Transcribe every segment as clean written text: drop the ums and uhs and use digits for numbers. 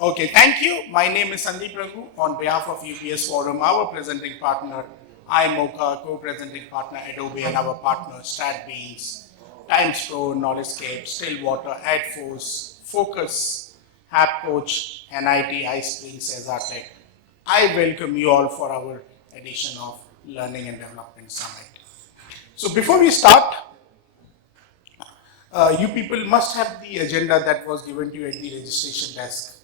Okay, thank you. My name is Sandeep Raghu. On behalf of UBS Forum, our presenting partner, Imocha, co-presenting partner, Adobe, and our partner, Stratbeans, Timespro, Knolskape, Stillwater, Edforce, Focus, Happ, NIIT, iSpring, Shezartech. I welcome you all for our edition of Learning and Development Summit. So before we start, you people must have the agenda that was given to you at the registration desk,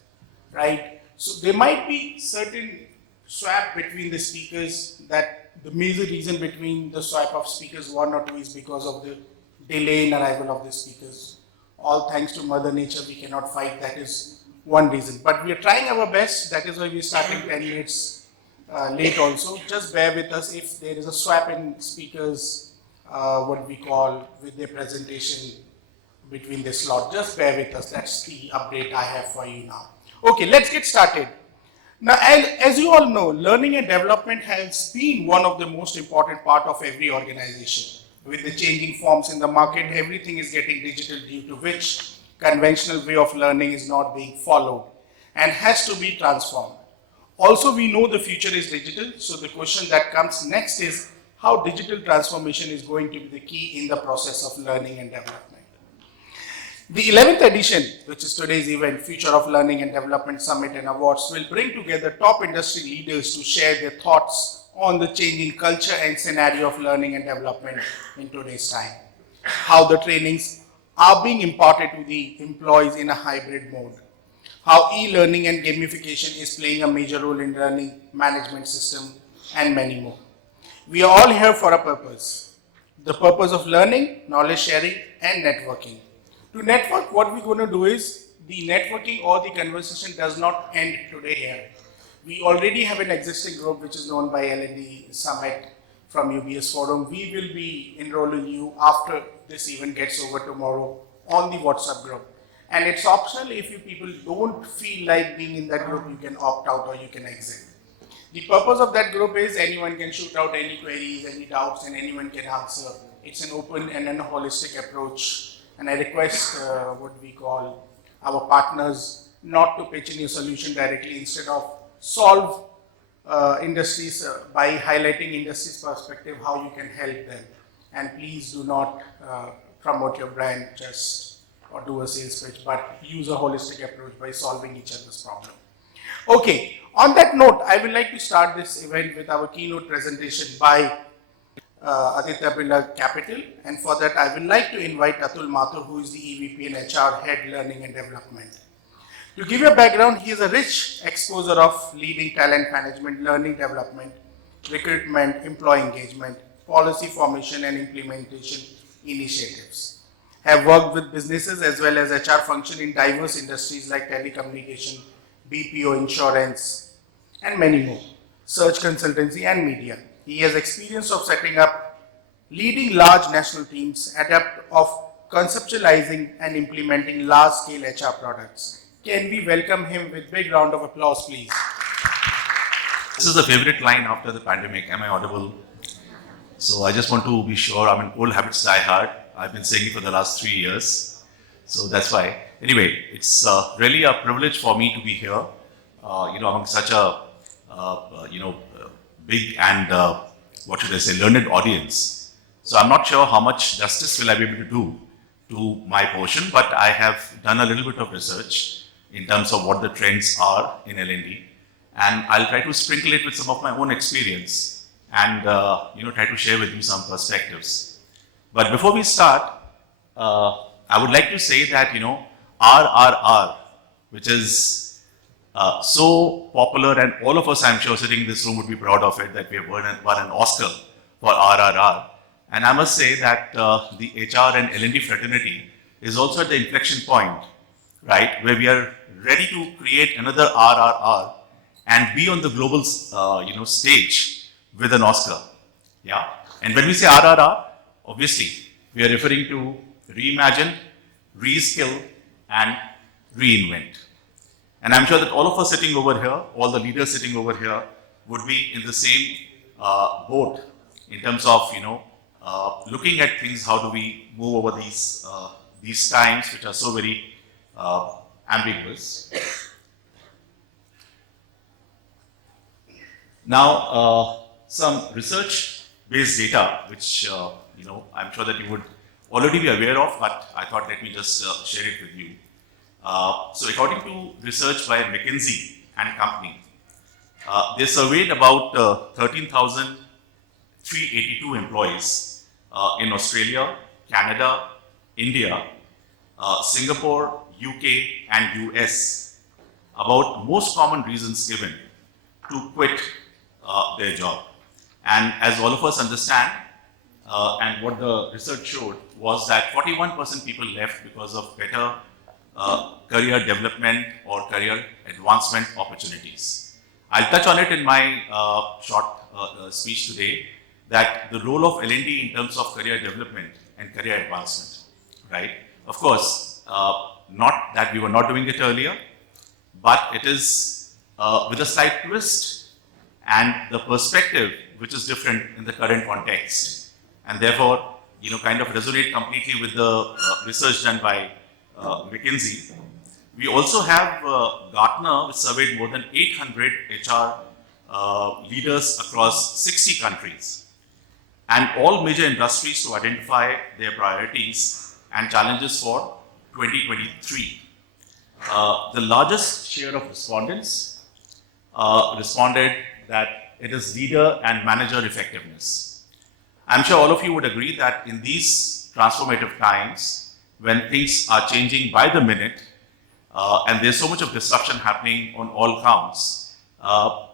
right? So there might be certain swap between the speakers. That the major reason between the swap of speakers 1 or 2 is because of the delay in arrival of the speakers. All thanks to Mother Nature, we cannot fight. That is one reason. But we are trying our best. That is why we are starting 10 minutes late also. Just bear with us if there is a swap in speakers, what we call with their presentation between the slot. Just bear with us. That's the update I have for you now. Okay, let's get started. Now, as you all know, learning and development has been one of the most important part of every organization. With the changing forms in the market, everything is getting digital, due to which conventional way of learning is not being followed and has to be transformed. Also, we know the future is digital, so the question that comes next is how digital transformation is going to be the key in the process of learning and development. The 11th edition, which is today's event, Future of Learning and Development Summit and Awards, will bring together top industry leaders to share their thoughts on the changing culture and scenario of learning and development in today's time. How the trainings are being imparted to the employees in a hybrid mode. How e-learning and gamification is playing a major role in learning management system, and many more. We are all here for a purpose. The purpose of learning, knowledge sharing, and networking. To network, what we're going to do is, the networking or the conversation does not end today here. We already have an existing group which is known by L&D Summit from UBS Forum. We will be enrolling you after this event gets over tomorrow on the WhatsApp group. And it's optional. If you people don't feel like being in that group, you can opt out or you can exit. The purpose of that group is anyone can shoot out any queries, any doubts, and anyone can answer. It's an open and an holistic approach. And I request what we call our partners not to pitch in your solution directly, instead of solve industries by highlighting industry's perspective, how you can help them. And please do not promote your brand just or do a sales pitch, but use a holistic approach by solving each other's problem. Okay, on that note, I would like to start this event with our keynote presentation by Aditiya Birla Capital, and for that I would like to invite Atul Mathur, who is the EVP and HR Head Learning and Development. To give you a background, he is a rich exposure of leading talent management, learning development, recruitment, employee engagement, policy formation and implementation initiatives. Have worked with businesses as well as HR function in diverse industries like telecommunication, BPO, insurance, and many more, search consultancy and media. He has experience of setting up, leading large national teams, adept of conceptualizing and implementing large-scale HR products. Can we welcome him with a big round of applause, please? This is the favorite line after the pandemic. Am I audible? So I just want to be sure. I mean, old habits die hard. I've been saying it for the last 3 years. So that's why. Anyway, it's really a privilege for me to be here, among such a, big and, what should I say, learned audience. So I'm not sure how much justice will I be able to do to my portion, but I have done a little bit of research in terms of what the trends are in L&D, and I'll try to sprinkle it with some of my own experience and, try to share with you some perspectives. But before we start, I would like to say that, RRR, which is so popular, and all of us, I'm sure, sitting in this room would be proud of it, that we have won an Oscar for RRR. And I must say that the HR and L&D fraternity is also at the inflection point, right, where we are ready to create another RRR and be on the global, stage with an Oscar. Yeah. And when we say RRR, obviously, we are referring to Reimagine, Reskill, and Reinvent. And I'm sure that all of us sitting over here, all the leaders sitting over here, would be in the same boat in terms of, looking at things, how do we move over these times which are so very ambiguous. Now, some research-based data, which I'm sure that you would already be aware of, but I thought let me just share it with you. So, according to research by McKinsey and Company, they surveyed about 13,382 employees in Australia, Canada, India, Singapore, UK, and US about most common reasons given to quit their job. And as all of us understand, and what the research showed was that 41% people left because of better career development or career advancement opportunities. I'll touch on it in my short speech today, that the role of L&D in terms of career development and career advancement, right? Of course, not that we were not doing it earlier, but it is with a slight twist and the perspective which is different in the current context, and therefore, kind of resonate completely with the research done by McKinsey. We also have Gartner, which surveyed more than 800 HR leaders across 60 countries, and all major industries to identify their priorities and challenges for 2023. The largest share of respondents responded that it is leader and manager effectiveness. I'm sure all of you would agree that in these transformative times, when things are changing by the minute, and there's so much of disruption happening on all counts,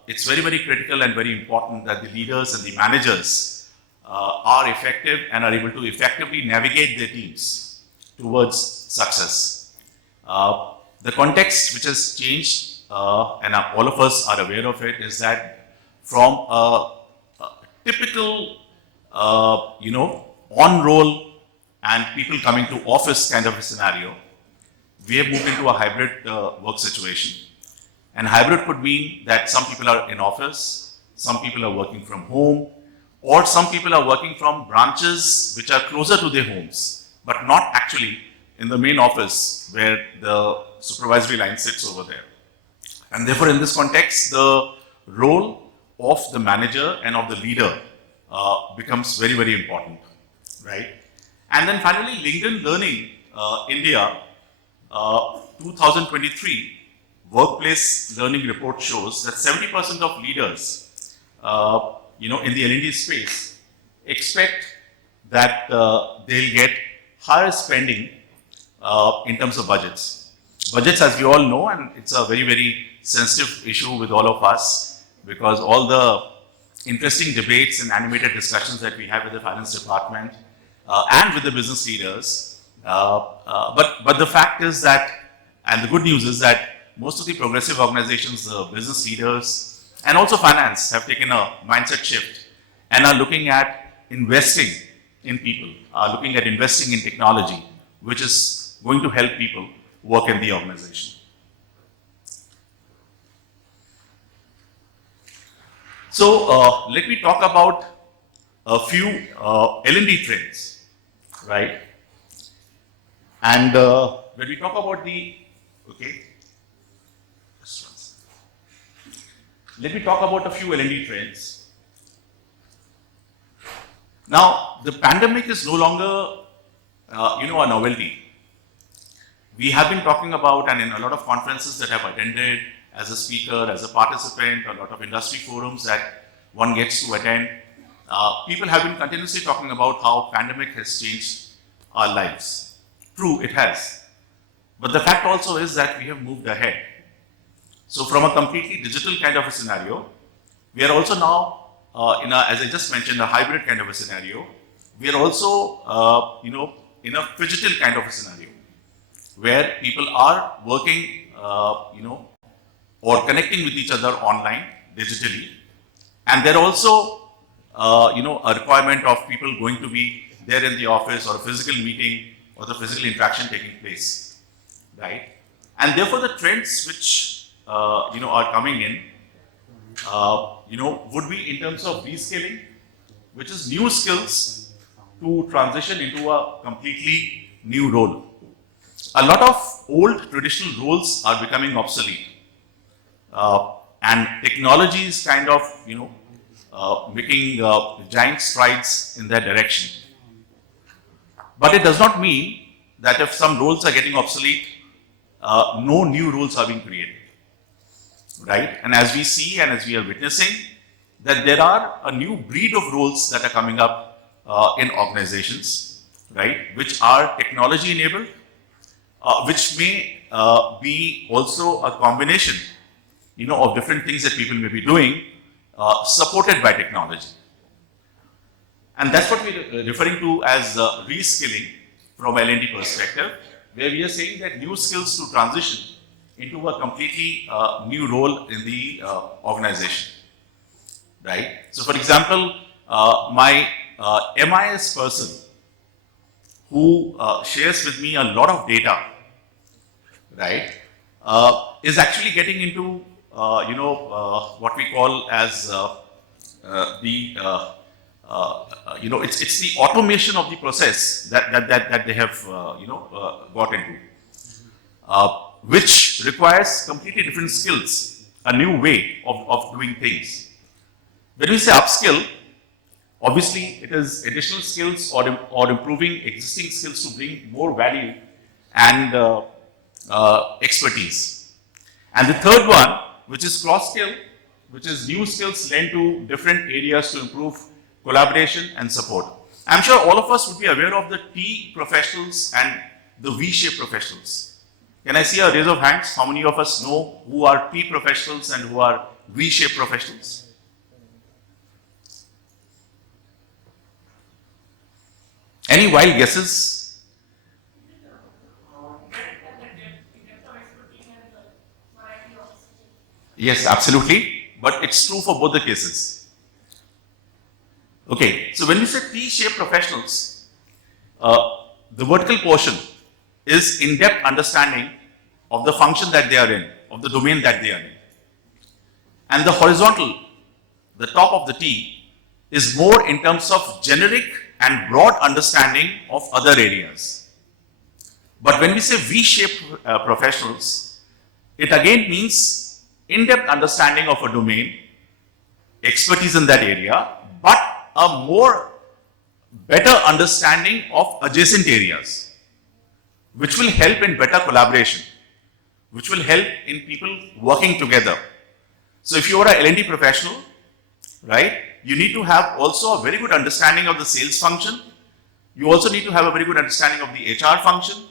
it's very, very critical and very important that the leaders and the managers are effective and are able to effectively navigate their teams towards success. The context which has changed, and all of us are aware of it, is that from a typical, on-roll and people coming to office kind of a scenario, we have moved into a hybrid work situation. And hybrid could mean that some people are in office, some people are working from home, or some people are working from branches which are closer to their homes, but not actually in the main office where the supervisory line sits over there. And therefore, in this context, the role of the manager and of the leader becomes very, very important, right? And then finally, LinkedIn Learning India 2023 Workplace Learning Report shows that 70% of leaders, in the L&D space, expect that they'll get higher spending in terms of budgets. Budgets, as we all know, and it's a very, very sensitive issue with all of us, because all the interesting debates and animated discussions that we have with the finance department and with the business leaders. But the fact is that, and the good news is that most of the progressive organizations, the business leaders, and also finance have taken a mindset shift and are looking at investing in people, are looking at investing in technology, which is going to help people work in the organization. So let me talk about a few L&D trends, right? And when we talk about let me talk about a few L&D trends. Now, the pandemic is no longer, a novelty. We have been talking about, and in a lot of conferences that I've attended as a speaker, as a participant, a lot of industry forums that one gets to attend, people have been continuously talking about how pandemic has changed our lives. True, it has. But the fact also is that we have moved ahead. So from a completely digital kind of a scenario, we are also now as I just mentioned, a hybrid kind of a scenario. We are also, in a phygital kind of a scenario, where people are working, or connecting with each other online, digitally. And there also, a requirement of people going to be there in the office, or a physical meeting, or the physical interaction taking place, right? And therefore, the trends which are coming in, would be in terms of reskilling, which is new skills to transition into a completely new role. A lot of old traditional roles are becoming obsolete. and technology is kind of, making giant strides in that direction. But it does not mean that if some roles are getting obsolete, no new roles are being created, right? And as we see and as we are witnessing, that there are a new breed of roles that are coming up in organizations, right? Which are technology enabled, which may be also a combination, of different things that people may be doing, supported by technology. And that's what we're referring to as reskilling from L&D perspective, where we are saying that new skills to transition into a completely new role in the organization, right? So for example, my MIS person who shares with me a lot of data, right, is actually getting into, what we call as it's the automation of the process that they have, got into, which requires completely different skills, a new way of doing things. When we say upskill, obviously it is additional skills or improving existing skills to bring more value and expertise. And the third one, which is cross-skill, which is new skills lent to different areas to improve collaboration and support. I'm sure all of us would be aware of the T professionals and the V-shaped professionals. Can I see a raise of hands? How many of us know who are T professionals and who are V-shaped professionals? Any wild guesses? Yes, absolutely. But it's true for both the cases. Okay, so when we say T-shaped professionals, the vertical portion is in-depth understanding of the function that they are in, of the domain that they are in. And the horizontal, the top of the T, is more in terms of generic and broad understanding of other areas. But when we say V-shaped professionals, it again means in-depth understanding of a domain, expertise in that area, but a better understanding of adjacent areas, which will help in better collaboration, which will help in people working together. So if you are an L&D professional, right, you need to have also a very good understanding of the sales function. You also need to have a very good understanding of the HR function.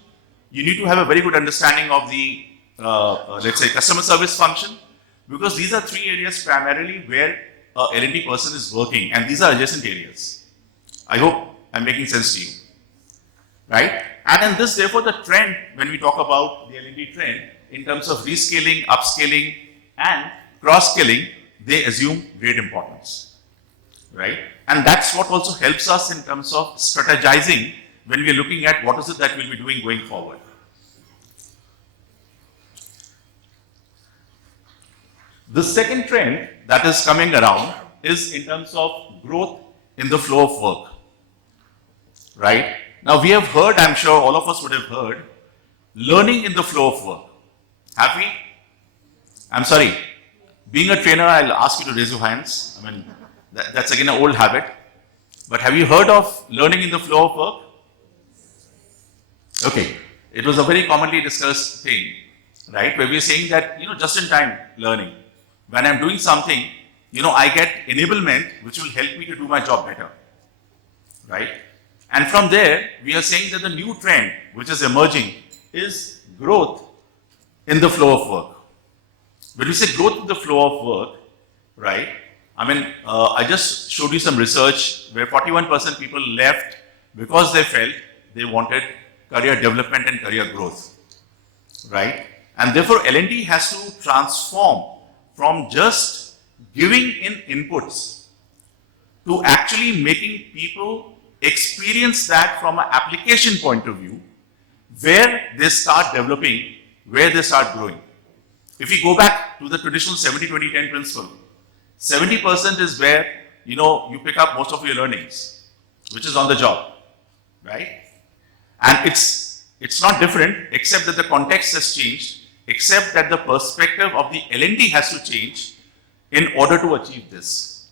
You need to have a very good understanding of the, let's say, customer service function, because these are three areas primarily where a L&D person is working, and these are adjacent areas. I hope I'm making sense to you, right? And in this, therefore, the trend, when we talk about the L&D trend, in terms of reskilling, upskilling, and cross-skilling, they assume great importance, right? And that's what also helps us in terms of strategizing when we're looking at what is it that we'll be doing going forward. The second trend that is coming around is in terms of growth in the flow of work, right? Now we have heard, I'm sure all of us would have heard, learning in the flow of work. Have we? I'm sorry, being a trainer, I'll ask you to raise your hands. I mean, that's again an old habit. But have you heard of learning in the flow of work? Okay, it was a very commonly discussed thing, right? Where we're saying that, just-in-time learning. When I'm doing something, I get enablement which will help me to do my job better, right? And from there, we are saying that the new trend which is emerging is growth in the flow of work. When we say growth in the flow of work, right? I mean, I just showed you some research where 41% people left because they felt they wanted career development and career growth, right? And therefore, L&D has to transform from just giving in inputs to actually making people experience that from an application point of view, where they start developing, where they start growing. If we go back to the traditional 70-20-10 principle, 70% is where, you pick up most of your learnings, which is on the job, right? And it's not different, except that the context has changed, except that the perspective of the L&D has to change in order to achieve this.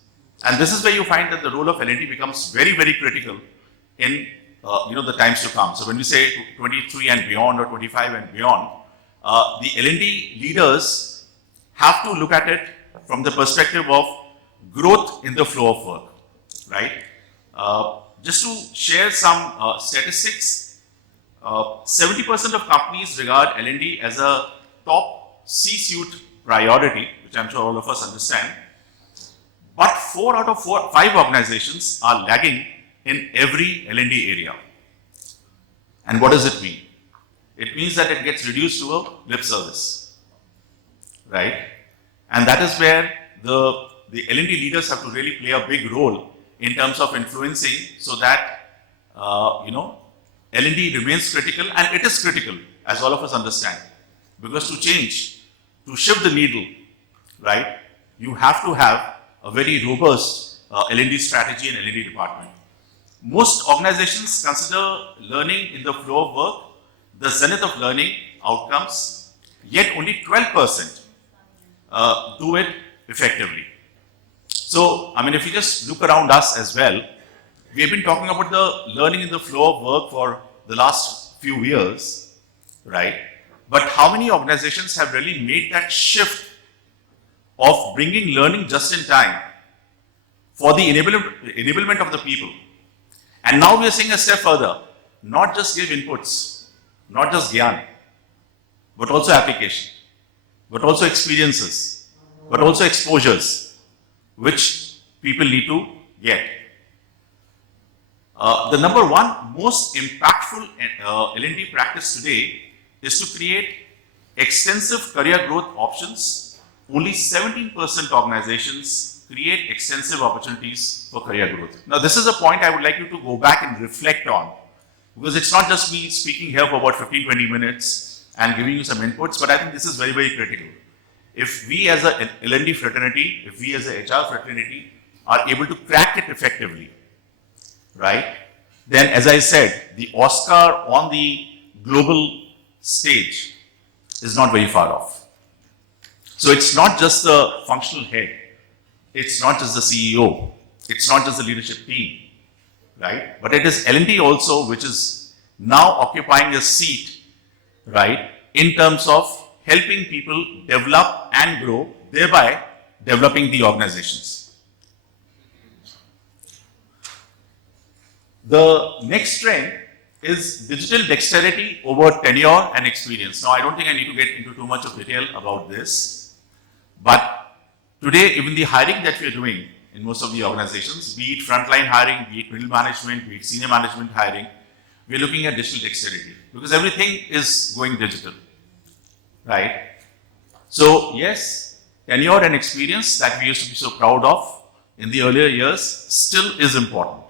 And this is where you find that the role of L&D becomes very, very critical in the times to come. So when we say 23 and beyond or 25 and beyond, the L&D leaders have to look at it from the perspective of growth in the flow of work, right? Just to share some statistics, 70% of companies regard L&D as a top C-suite priority, which I'm sure all of us understand. But 4 out of 5 organizations are lagging in every L&D area. And what does it mean? It means that it gets reduced to a lip service, right? And that is where the L&D leaders have to really play a big role in terms of influencing so that, L&D remains critical, and it is critical, as all of us understand. Because to change, to shift the needle, right, you have to have a very robust L&D strategy and L&D department. Most organizations consider learning in the flow of work the zenith of learning outcomes, yet only 12% do it effectively. So, if you just look around us as well, we have been talking about the learning in the flow of work for the last few years, right? But how many organizations have really made that shift of bringing learning just in time for the enablement of the people? And now we are seeing a step further, not just give inputs, not just gyan, but also application, but also experiences, but also exposures, which people need to get. The number one most impactful L&D practice today is to create extensive career growth options. Only 17% organizations create extensive opportunities for career growth. Now, this is a point I would like you to go back and reflect on, because it's not just me speaking here for about 15-20 minutes and giving you some inputs, but I think this is very, very critical. If we as an L&D fraternity, if we as an HR fraternity are able to crack it effectively, right, then as I said, the Oscar on the global stage is not very far off. So it's not just the functional head, it's not just the CEO, it's not just the leadership team, right? But it is L&D also, which is now occupying a seat, right, in terms of helping people develop and grow, thereby developing the organizations. The next trend is digital dexterity over tenure and experience. Now, I don't think I need to get into too much of detail about this, but today, even the hiring that we are doing in most of the organizations, be it frontline hiring, be it middle management, be it senior management hiring, we are looking at digital dexterity because everything is going digital, right? So, yes, tenure and experience that we used to be so proud of in the earlier years still is important.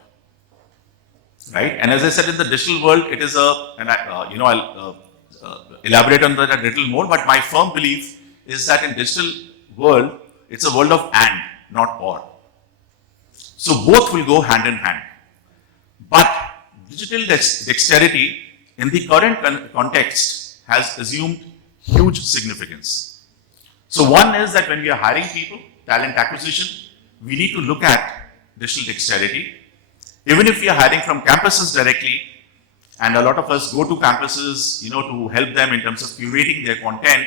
Right, and as I said, in the digital world, it is I'll elaborate on that a little more. But my firm belief is that in digital world, it's a world of and, not or. So both will go hand in hand. But digital dexterity in the current context has assumed huge significance. So one is that when we are hiring people, talent acquisition, we need to look at digital dexterity. Even if we are hiring from campuses directly, and a lot of us go to campuses, to help them in terms of curating their content,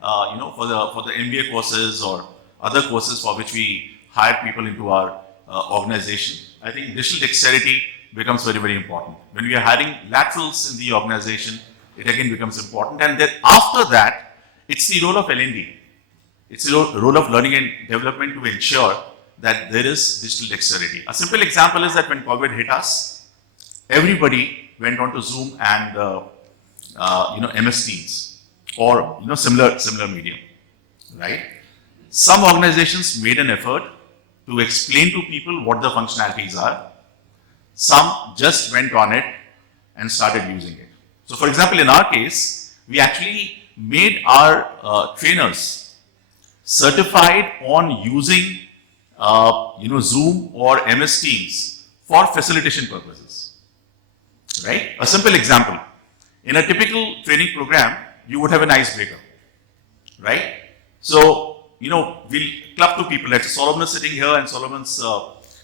for the MBA courses or other courses for which we hire people into our organization. I think digital dexterity becomes very, very important. When we are hiring laterals in the organization, it again becomes important. And then after that, it's the role of L&D. It's the role of learning and development to ensure that there is digital dexterity. A simple example is that when COVID hit us, everybody went on to Zoom and MS Teams or similar medium, right? Some organizations made an effort to explain to people what the functionalities are. Some just went on it and started using it. So, for example, in our case, we actually made our trainers certified on using Zoom or MS Teams for facilitation purposes, right? A simple example, in a typical training program, you would have an icebreaker, right? So, we'll club two people. Let's say Solomon is sitting here and Solomon's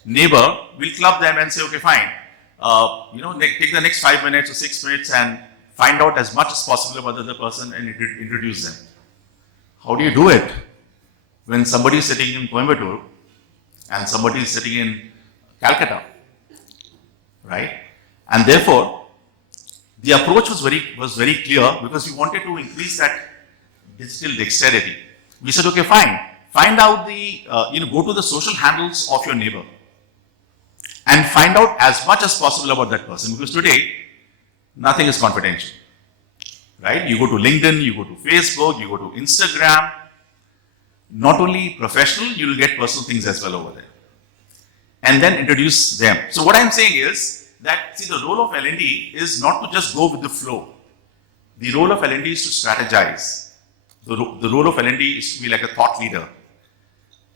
neighbor. We'll club them and say, okay, fine. Take the next 5 minutes or 6 minutes and find out as much as possible about the other person and introduce them. How do you do it when somebody is sitting in Coimbatore and somebody is sitting in Calcutta, right? And therefore, the approach was very clear because we wanted to increase that digital dexterity. We said, okay, fine. Find out go to the social handles of your neighbor and find out as much as possible about that person, because today, nothing is confidential, right? You go to LinkedIn, you go to Facebook, you go to Instagram. Not only professional, you will get personal things as well over there. And then introduce them. So what I'm saying is that, see, the role of L&D is not to just go with the flow. The role of L&D is to strategize. The role of L&D is to be like a thought leader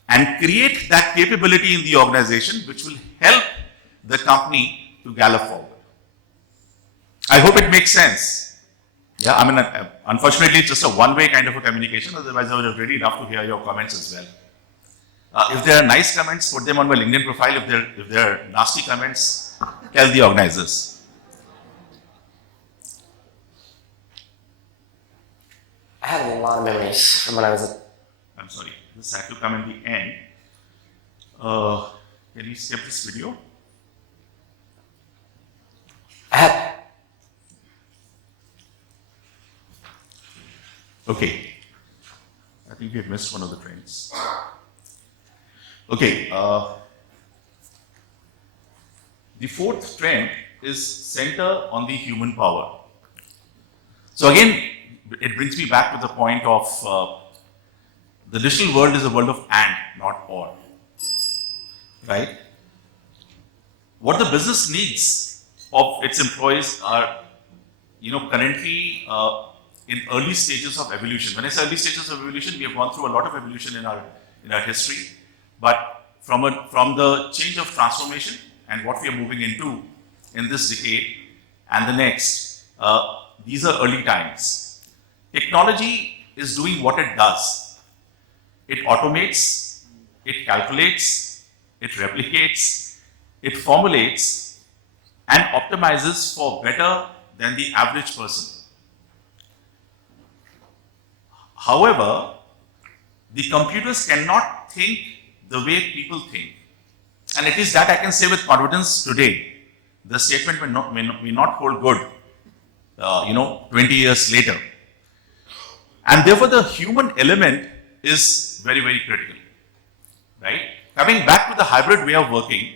and create that capability in the organization which will help the company to gallop forward. I hope it makes sense. Yeah, I mean, unfortunately, it's just a one-way kind of a communication. Otherwise, I would have really loved to hear your comments as well. If there are nice comments, put them on my LinkedIn profile. If there are nasty comments, tell the organizers. I have a lot of memories from when I was a... I'm sorry, this had to come in the end. Can you skip this video? Okay. I think we have missed one of the trends. Okay. The fourth trend is center on the human power. So again, it brings me back to the point of the digital world is a world of and, not or. Right? What the business needs of its employees are, currently in early stages of evolution. When I say early stages of evolution, we have gone through a lot of evolution in our history. But from the change of transformation and what we are moving into in this decade and the next, these are early times. Technology is doing what it does. It automates, it calculates, it replicates, it formulates, and optimizes for better than the average person. However, the computers cannot think the way people think. And it is that I can say with confidence today. The statement may not hold good, 20 years later. And therefore, the human element is very, very critical, right? Coming back to the hybrid way of working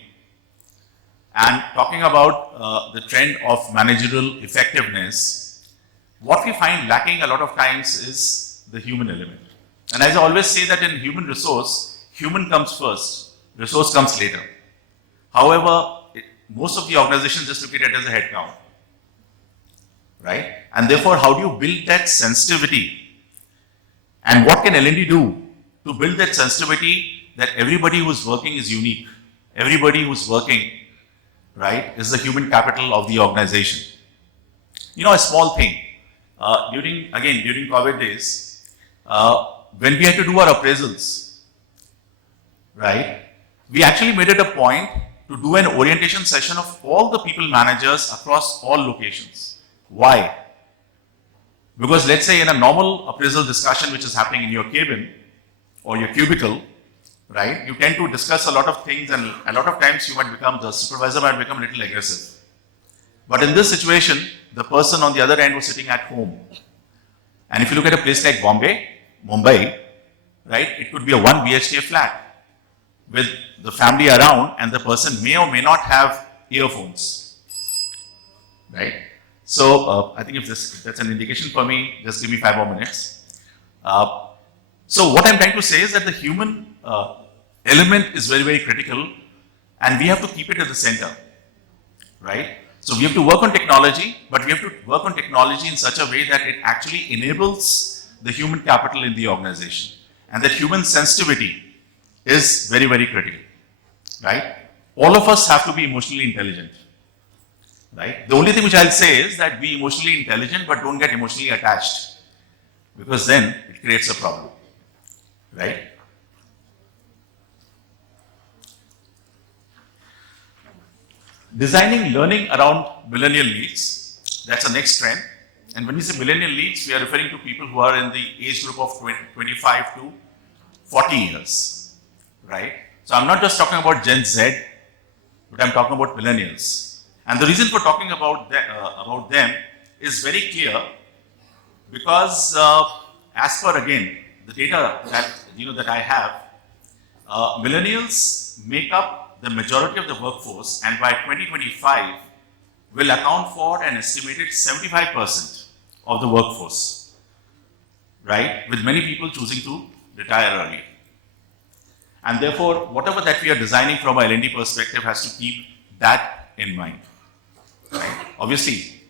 and talking about the trend of managerial effectiveness, what we find lacking a lot of times is the human element. And as I always say that in human resource, human comes first, resource comes later. However, most of the organizations just look at it as a head count, right? And therefore, how do you build that sensitivity? And what can L&D do to build that sensitivity that everybody who's working is unique? Everybody who's working, right, is the human capital of the organization. A small thing. During COVID days, when we had to do our appraisals, right, we actually made it a point to do an orientation session of all the people managers across all locations. Why? Because let's say in a normal appraisal discussion which is happening in your cabin or your cubicle, right, you tend to discuss a lot of things and a lot of times the supervisor might become a little aggressive. But in this situation, the person on the other end was sitting at home. And if you look at a place like Mumbai, right, it could be a 1 BHK flat with the family around and the person may or may not have earphones, right? So I think if that's an indication for me, just give me 5 more minutes. So what I'm trying to say is that the human element is very, very critical and we have to keep it at the center, right? So we have to work on technology, but we have to work on technology in such a way that it actually enables the human capital in the organization. And that human sensitivity is very, very critical, right? All of us have to be emotionally intelligent, right? The only thing which I'll say is that be emotionally intelligent, but don't get emotionally attached, because then it creates a problem, right? Designing learning around millennial needs. That's the next trend. And when we say millennial needs, we are referring to people who are in the age group of 25 to 40 years, right? So I'm not just talking about Gen Z, but I'm talking about millennials. And the reason for talking about them is very clear because as per again the data that that I have, millennials make up the majority of the workforce, and by 2025 will account for an estimated 75% of the workforce, right? With many people choosing to retire early. And therefore, whatever that we are designing from a L&D perspective has to keep that in mind, right? Obviously,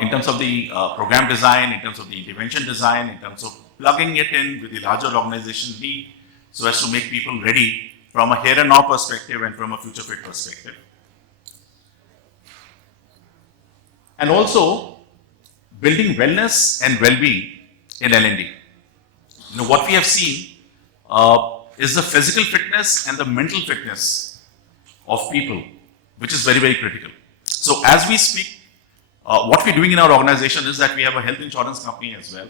in terms of the program design, in terms of the intervention design, in terms of plugging it in with the larger organization need, so as to make people ready from a here and now perspective and from a future fit perspective. And also, building wellness and well-being in L&D. What we have seen is the physical fitness and the mental fitness of people, which is very, very critical. So as we speak, what we're doing in our organization is that we have a health insurance company as well,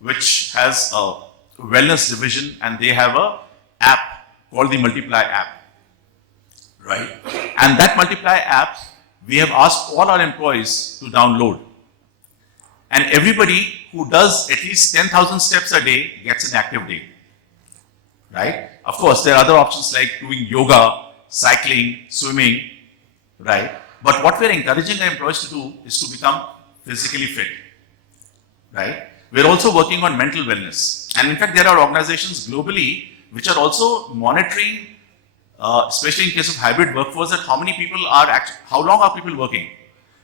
which has a wellness division, and they have a app called the Multiply app, right? And that Multiply app, we have asked all our employees to download. And everybody who does at least 10,000 steps a day gets an active day, right? Of course, there are other options like doing yoga, cycling, swimming, right? But what we're encouraging our employees to do is to become physically fit, right? We're also working on mental wellness. And in fact, there are organizations globally which are also monitoring, especially in case of hybrid workforce, that how many people are how long are people working?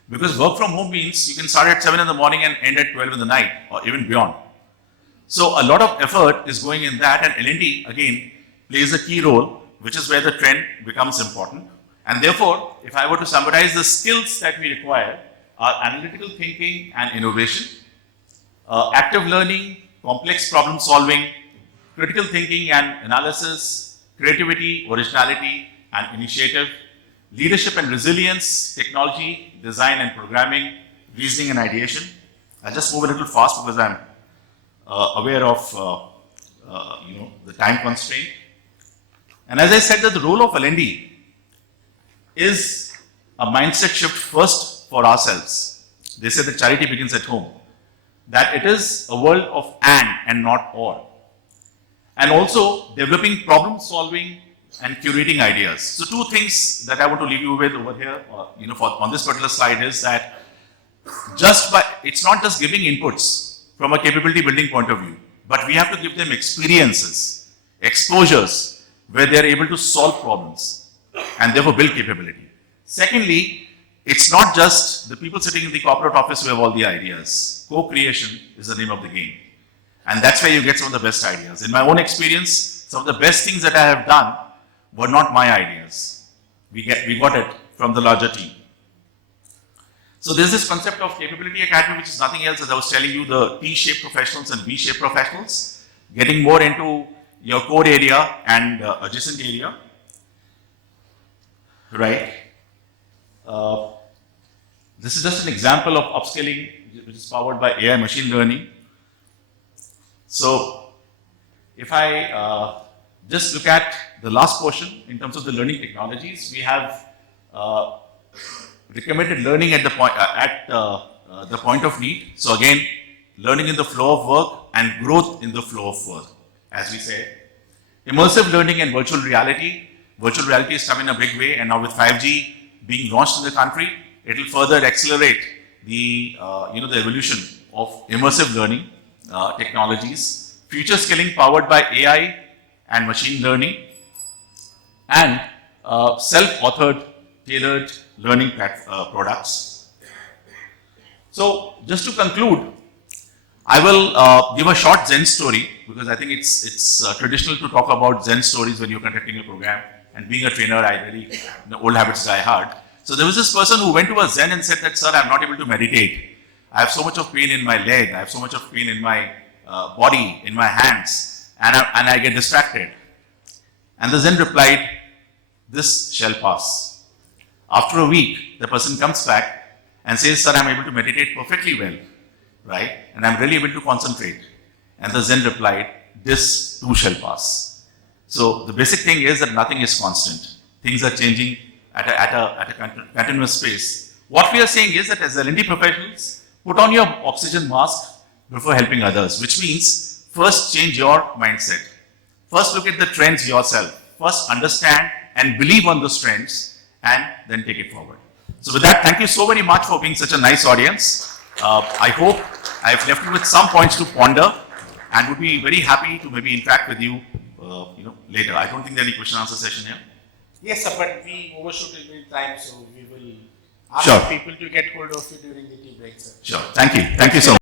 Because work from home means you can start at 7 in the morning and end at 12 in the night or even beyond. So a lot of effort is going in that, and L&D again plays a key role, which is where the trend becomes important. And therefore, if I were to summarize the skills that we require are analytical thinking and innovation, active learning, complex problem solving, critical thinking and analysis, creativity, originality and initiative, leadership and resilience, technology, design and programming, reasoning and ideation. I'll just move a little fast because I'm aware of the time constraint. And as I said, that the role of L&D is a mindset shift first for ourselves. They say that charity begins at home. That it is a world of and not or. And also developing problem solving and curating ideas. So two things that I want to leave you with over here, on this particular slide is that it's not just giving inputs from a capability building point of view, but we have to give them experiences, exposures, where they are able to solve problems and therefore build capability. Secondly, it's not just the people sitting in the corporate office who have all the ideas. Co-creation is the name of the game. And that's where you get some of the best ideas. In my own experience, some of the best things that I have done were not my ideas. We got it from the larger team. So there's this concept of capability academy, which is nothing else, as I was telling you, the T-shaped professionals and V-shaped professionals, getting more into your core area and adjacent area, right? This is just an example of upskilling, which is powered by AI machine learning. So if I just look at the last portion in terms of the learning technologies, we have recommended learning at the point of need. So again, learning in the flow of work and growth in the flow of work, as we say. Immersive learning and virtual reality. Virtual reality is coming in a big way, and now with 5G being launched in the country, it will further accelerate the the evolution of immersive learning technologies. Future skilling powered by AI and machine learning, and self-authored, tailored learning products. So, just to conclude, I will give a short Zen story, because I think it's traditional to talk about Zen stories when you're conducting a program. And being a trainer, I really, old habits die hard. So there was this person who went to a Zen and said that, sir, I'm not able to meditate. I have so much of pain in my leg, I have so much of pain in my body, in my hands, and I get distracted. And the Zen replied, this shall pass. After a week, the person comes back and says, sir, I'm able to meditate perfectly well, right? And I'm really able to concentrate. And the Zen replied, this too shall pass. So the basic thing is that nothing is constant. Things are changing at a continuous pace. What we are saying is that as L&D professionals, put on your oxygen mask before helping others, which means first change your mindset. First look at the trends yourself. First understand and believe on those trends and then take it forward. So with that, thank you so very much for being such a nice audience. I hope I've left you with some points to ponder and would be very happy to maybe interact with you, later. I don't think there are any question and answer session here. Yes, sir, but we overshoot a little time, so we will ask Sure. people to get hold of you during the tea break, sir. Sure. Thank you. Thank you so much.